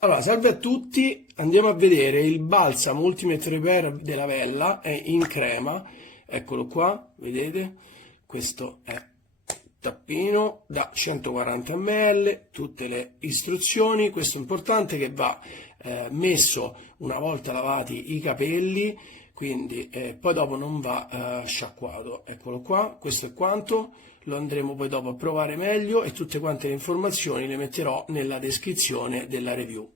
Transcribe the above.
Allora, salve a tutti, andiamo a vedere il balsamo Ultimate Repair della Wella, è in crema, eccolo qua, vedete? Questo è tappino da 140 ml, tutte le istruzioni, questo è importante che va messo una volta lavati i capelli, quindi poi dopo non va sciacquato, eccolo qua, questo è quanto, lo andremo poi dopo a provare meglio e tutte quante le informazioni le metterò nella descrizione della review.